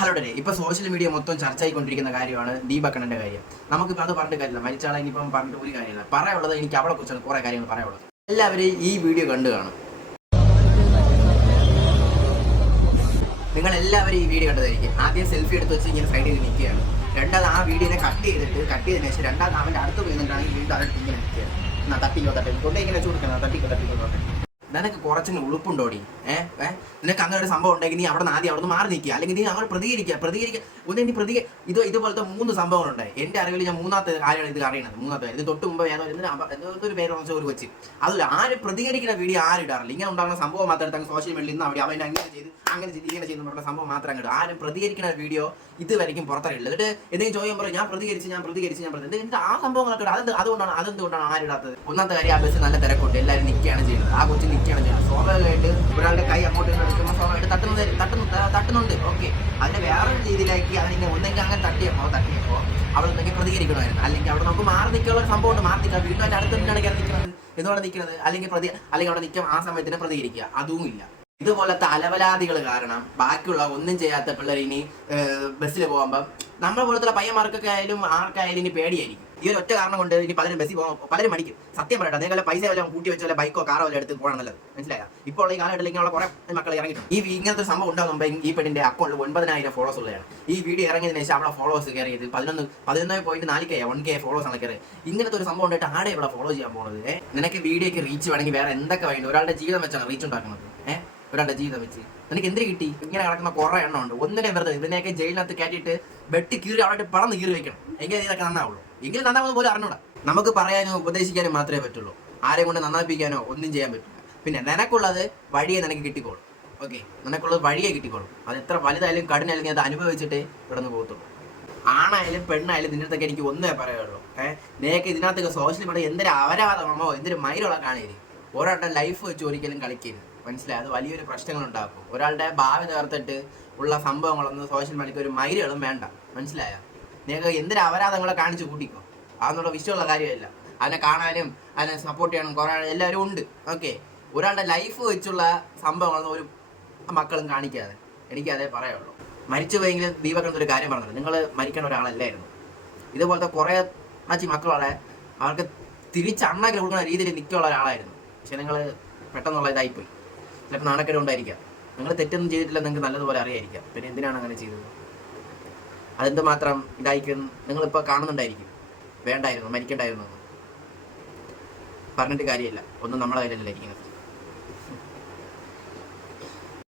Hello day, ഇപ്പോൾ social media മൊത്തം ചർച്ചയായിക്കൊണ്ടിരിക്കുന്ന കാര്യമാണ് ദീപക്കണ്ണൻ്റെ കാര്യം. നമുക്കിപ്പോൾ അത് പറഞ്ഞിട്ട് കാര്യമില്ല, മരിച്ചാളെ ഇനിയിപ്പം പറഞ്ഞിട്ട് ഒരു കാര്യമില്ല. പറയാനുള്ളത് എനിക്ക് അവളെ കുറിച്ചാണ് കുറേ കാര്യങ്ങൾ പറയാനുള്ളത്. എല്ലാവരും ഈ വീഡിയോ കണ്ടു കാണും. നിങ്ങൾ എല്ലാവരും ഈ വീഡിയോ കണ്ടതായിരിക്കും. ആദ്യം സെൽഫി എടുത്ത് വെച്ച് ഇങ്ങനെ സൈഡിൽ നിൽക്കുകയാണ്. രണ്ടാമത് ആ വീഡിയോനെ കട്ട് ചെയ്തതിന് ശേഷം രണ്ടാമത് അവൻ്റെ അടുത്ത് പോയിരുന്നിട്ടാണെങ്കിൽ വീണ്ടും അടുത്ത് ഇങ്ങനെ നിൽക്കുകയാണ്. എന്നാ തട്ടിക്കോ തൊണ്ടേ ഇങ്ങനെ വെച്ച് കൊടുക്കണം, തട്ടിക്കോ. നിനക്ക് കുറച്ചിന് ഉളുപ്പുണ്ടോടി? നിനക്ക് അങ്ങനെ ഒരു സംഭവം ഉണ്ടെങ്കിൽ നീ അവിടെ നിന്ന് ആദ്യം അവിടെ നിന്ന് മാറി നിൽക്കുക, അല്ലെങ്കിൽ നീ അങ്ങനെ പ്രതികരിക്കുക. ഒന്നും ഇനി ഇതുപോലത്തെ 3 സംഭവങ്ങളുണ്ടായി. എൻ്റെ അറിവിൽ ഞാൻ മൂന്നാമത്തെ കാര്യമാണ് ഇത് അറിയണത്. മൂന്നാമത്തെ ഇത് തൊട്ട് മുമ്പ് എന്തൊരു പേര് ഒരു കൊച്ചി അതിൽ ആരും പ്രതികരിക്കുന്ന വീഡിയോ ആരും ഇടാറില്ല. ഇങ്ങനെ ഉണ്ടാകുന്ന സംഭവം മാത്രം എടുത്താൽ സോഷ്യൽ മീഡിയയിൽ നിന്ന് അവിടെ അവൻ അങ്ങനെ ചെയ്ത് ഇങ്ങനെ ചെയ്യുന്ന സംഭവം മാത്രം അങ്ങോട്ട് ആരും പ്രതികരിക്കുന്ന വീഡിയോ ഇതുവരെയും പുറത്തറിയില്ല. എന്നിട്ട് എന്തെങ്കിലും ചോദിക്കുമ്പോൾ ഞാൻ പ്രതികരിച്ച് എന്നിട്ട് ആ സംഭവങ്ങളൊക്കെ അതെന്തുകൊണ്ടാണ് ആരും ഇടാത്തത്? ഒന്നാമത്തെ കാര്യം, ആ ബസ് നല്ല തിരക്കുണ്ട്, എല്ലാവരും നിൽക്കുകയാണ് ചെയ്യുന്നത്. ആ കൊച്ചു നിൽക്കുകയാണ് ചെയ്യുന്നത്. സ്വാഭാവികമായിട്ട് ഒരാളുടെ കൈ അങ്ങോട്ട് എടുക്കുമ്പോൾ സ്വാഭാവികമായിട്ട് തട്ടുന്നുണ്ട്. ഓക്കെ, അതിനെ വേറൊരു രീതിയിലാക്കി അതിനെ ഒന്നെങ്കിൽ അങ്ങനെ തട്ടിയപ്പോൾ അവൾ എന്തെങ്കിലും പ്രതികരിക്കണമായിരുന്നു. അല്ലെങ്കിൽ അവിടെ നമുക്ക് മാറി നിൽക്കാനുള്ള ഒരു സംഭവമുണ്ട്. മാറി നിൽക്കുക, വീണ്ടും അതിൻ്റെ അടുത്ത് തന്നെയാണ് കയറി നിൽക്കുന്നത്. എന്തുകൊണ്ട് നിൽക്കുന്നത്? അല്ലെങ്കിൽ അവിടെ നിൽക്കും, ആ സമയത്തിന് പ്രതികരിക്കുക, അതും ഇല്ല. ഇതുപോലത്തെ അലവലാദികൾ കാരണം ബാക്കിയുള്ള ഒന്നും ചെയ്യാത്ത പിള്ളേർ ഇനി ബസ്സിൽ പോകുമ്പം നമ്മളെ പോലത്തുള്ള പയ്യന്മാർക്കൊക്കെ ആയാലും ആർക്കായാലും ഇനി പേടിയായിരിക്കും. ഈ ഒരു ഒറ്റ കാരണം കൊണ്ട് ഇനി പലരും ബസ്സിൽ പോകാൻ പലരും മടിക്കും. സത്യം പറയട്ടെ, അതേപോലെ പൈസ വല്ല കൂട്ടി വെച്ചാൽ ബൈക്കോ കാറോ വല്ല എടുത്ത് പോകണം നല്ലത്. മനസ്സിലായ? ഇപ്പോൾ ഈ കാലഘട്ടത്തിൽ ഇങ്ങനെയുള്ള കുറെ മക്കൾ ഇറങ്ങിയിട്ട് ഇങ്ങനത്തെ സംഭവം ഉണ്ടാകുമ്പോൾ ഈ പെണ്ണിന്റെ അക്കൗണ്ടിൽ 9,000 ഫോളോസ് ഉള്ളതാണ്. ഈ വീഡിയോ ഇറങ്ങിയതിനു ശേഷം അവിടെ ഫോളോവേഴ്സ് കയറിയത് 11.4K 1K ഫോളോസ് ആണ് കയറി. ഇങ്ങനത്തെ ഒരു സംഭവം ഉണ്ടായിട്ട് ആടെ ഇവിടെ ഫോളോ ചെയ്യാൻ പോകുന്നത്. നിനക്ക് വീഡിയോക്ക് റീച്ച് വേണമെങ്കിൽ വേറെ എന്തൊക്കെ വേണ്ടി ഒരാളുടെ ജീവിതം വെച്ചാണ് റീച്ച് ഉണ്ടാക്കുന്നത്. ഒരാളുടെ ജീവിതം വെച്ച് നിനക്ക് എന്തിനു കിട്ടി? ഇങ്ങനെ കിടക്കുന്ന കുറേ എണ്ണം ഉണ്ട്. ഒന്നിനെ വെറുതെ ഇതിനെയൊക്കെ ജയിലിനകത്ത് കയറ്റിയിട്ട് വെട്ടി കീറി അവിടെ പടന്ന് കീറി വെക്കണം. എങ്കിലും ഇതൊക്കെ നന്നാവുള്ളൂ. എങ്കിലും നന്നാവുന്ന പോലും അറിഞ്ഞൂടാ. നമുക്ക് പറയാനോ ഉപദേശിക്കാനോ മാത്രമേ പറ്റുള്ളൂ. ആരെയും കൊണ്ട് നന്നാപ്പിക്കാനോ ഒന്നും ചെയ്യാൻ പറ്റില്ല. പിന്നെ നിനക്കുള്ളത് വഴിയെ നിനക്ക് കിട്ടിക്കോളും. ഓക്കെ, നിനക്കുള്ളത് വഴിയെ കിട്ടിക്കോളും. അത് എത്ര വലുതായാലും കഠിനായാലും അത് അനുഭവിച്ചിട്ടേ ഇവിടെ നിന്ന് പോകത്തുള്ളൂ. ആണായാലും പെണ്ണായാലും നിന്റെ അടുത്തൊക്കെ എനിക്ക് ഒന്നേ പറയുള്ളൂ. നിനക്ക് ഇതിനകത്തൊക്കെ സോഷ്യൽ മീഡിയ എന്തൊരു അപരാധമോ എന്തൊരു മൈലുള്ള കാണരുത്. ഒരാളുടെ ലൈഫ് വെച്ച് ഒരിക്കലും കളിക്കരുത്. മനസ്സിലായി? അത് വലിയൊരു പ്രശ്നങ്ങൾ ഉണ്ടാക്കും. ഒരാളുടെ ഭാവി തകർത്തിട്ട് ഉള്ള സംഭവങ്ങളൊന്നും സോഷ്യൽ മീഡിയക്ക് ഒരു മൈലുകളും വേണ്ട. മനസ്സിലായ? നിങ്ങൾക്ക് എന്തൊരു അപരാധങ്ങളെ കാണിച്ച് കൂട്ടിക്കോ. അതൊന്നുള്ള വിഷയമുള്ള കാര്യമല്ല. അതിനെ കാണാനും അതിനെ സപ്പോർട്ട് ചെയ്യാനും കുറേ എല്ലാവരും ഉണ്ട്. ഓക്കെ, ഒരാളുടെ ലൈഫ് വെച്ചുള്ള സംഭവങ്ങളൊന്നും ഒരു മക്കളും കാണിക്കാതെ. എനിക്കതേ പറയുള്ളൂ. മരിച്ചു പോയെങ്കിലും ദീപക്കണ്ണൻ ഒരു കാര്യം പറഞ്ഞത്, നിങ്ങൾ മരിക്കേണ്ട ഒരാളല്ലായിരുന്നു. ഇതുപോലത്തെ കുറേ മക്കളെ അവർക്ക് തിരിച്ചണ്ണാക്കി കൊടുക്കുന്ന രീതിയിൽ നിൽക്കുള്ള ഒരാളായിരുന്നു. പക്ഷെ നിങ്ങൾ പെട്ടെന്നുള്ള ഇതായിപ്പോയി. ചിലപ്പോൾ നാണക്കേട് ഉണ്ടായിരിക്കാം. നിങ്ങൾ തെറ്റൊന്നും ചെയ്തിട്ടില്ല, നിങ്ങൾക്ക് നല്ലതുപോലെ അറിയായിരിക്കാം. പിന്നെ എന്തിനാണ് അങ്ങനെ ചെയ്തത്? അതെന്ത് മാത്രം ഇതായിരിക്കും നിങ്ങളിപ്പോൾ കാണുന്നുണ്ടായിരിക്കും. വേണ്ടായിരുന്നു, മരിക്കണ്ടായിരുന്നു പറഞ്ഞിട്ട് കാര്യമില്ല. ഒന്നും നമ്മളെ കയ്യിലല്ല ഇരിക്കുന്നത്.